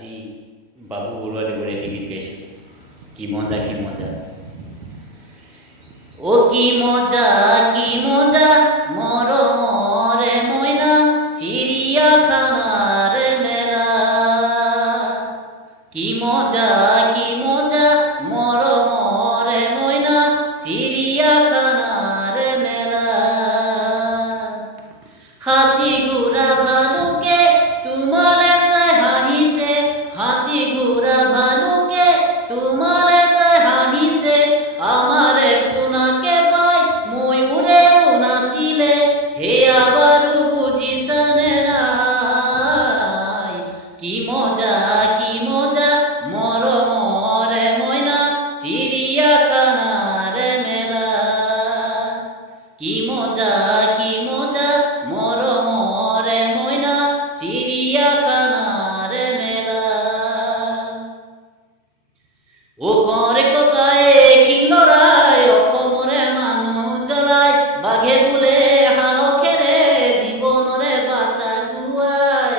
আজি বাবু বৰুৱাৰে বোৰে গীত গাইছো। কি মজা কি মজা, ও কি মজা মৰমৰে মইনা চিৰিয়াখানাৰ মেলা। কি মজা মৰমৰে মইনা চিৰিয়াখানাৰ মেলা। হাতী ঘোঁৰা ভালুকে তোমালে চাই হাঁহিছে, হাতী ঘোঁৰা ভালুকে তোমালে চাই হাঁহিছে। আমাৰে পোনাকে পাই ময়ূৰেও নাচিলে, সেয়া বাৰু বুজিছানে নাই? কি মজা মৰমৰে মইনা চিৰিয়াখানাৰ মেলা। কি মজা মৰমৰে মইনা চিৰিয়াখানাৰ মেলা। ও কৰে ককায়ে কিংগৰাই অসমৰে মানুহ জ্বলাই, বাঘে বোলে সাহসেৰে জীৱনৰে বাটা গুৱাই।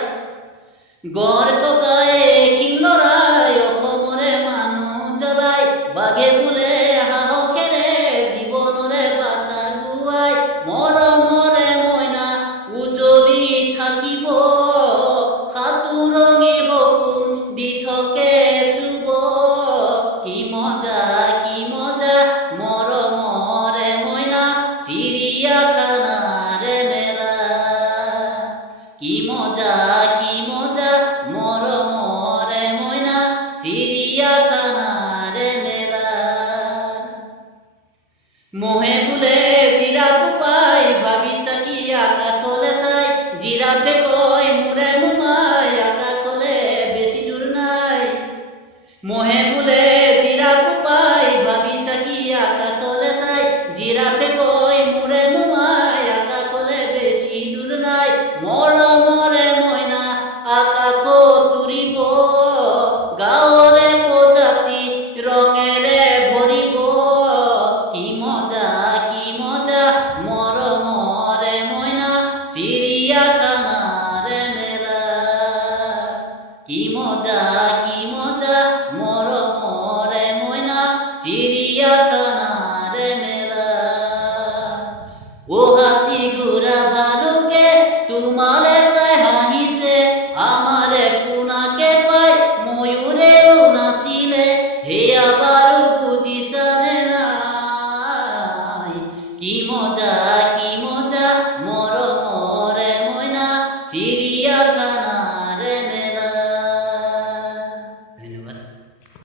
গড় ককায়ে কিংগৰাই অসমৰে মানুহ জ্বলাই, বাঘে বোলে সাহসেৰে জীৱনৰে বাটা গুৱাই। মৰমৰে মইনা উজলি থাকিব, সাতোৰঙী সপোন দি থাকে চুব। কি মজা মৰমৰে মইনা চিৰিয়াখানাৰ মেলা। কি মজা মৰমৰে মইনা চিৰিয়াখানাৰ মেলা। মহে বোলে জিৰাফ পাই, ভাবিছা কি আকাশলে চাই, জিৰাফে কয় মোৰে মোমাই আকাশলে বেছি দূৰ নাই। মহে বোলে জিৰাফ পাই, ভাবিছা কি আকাশলে চাই, জিৰাফে কয় মোৰে মোমাই আকাশলে বেছি দূৰ নাই। মৰমৰে মইনা আকাশত উৰিব, গাঁৱৰে প্ৰজাতি ৰঙেৰে ভৰিব। কি মজা মৰমৰে মইনা চিৰিয়াখানাৰ মেলা। কি মজা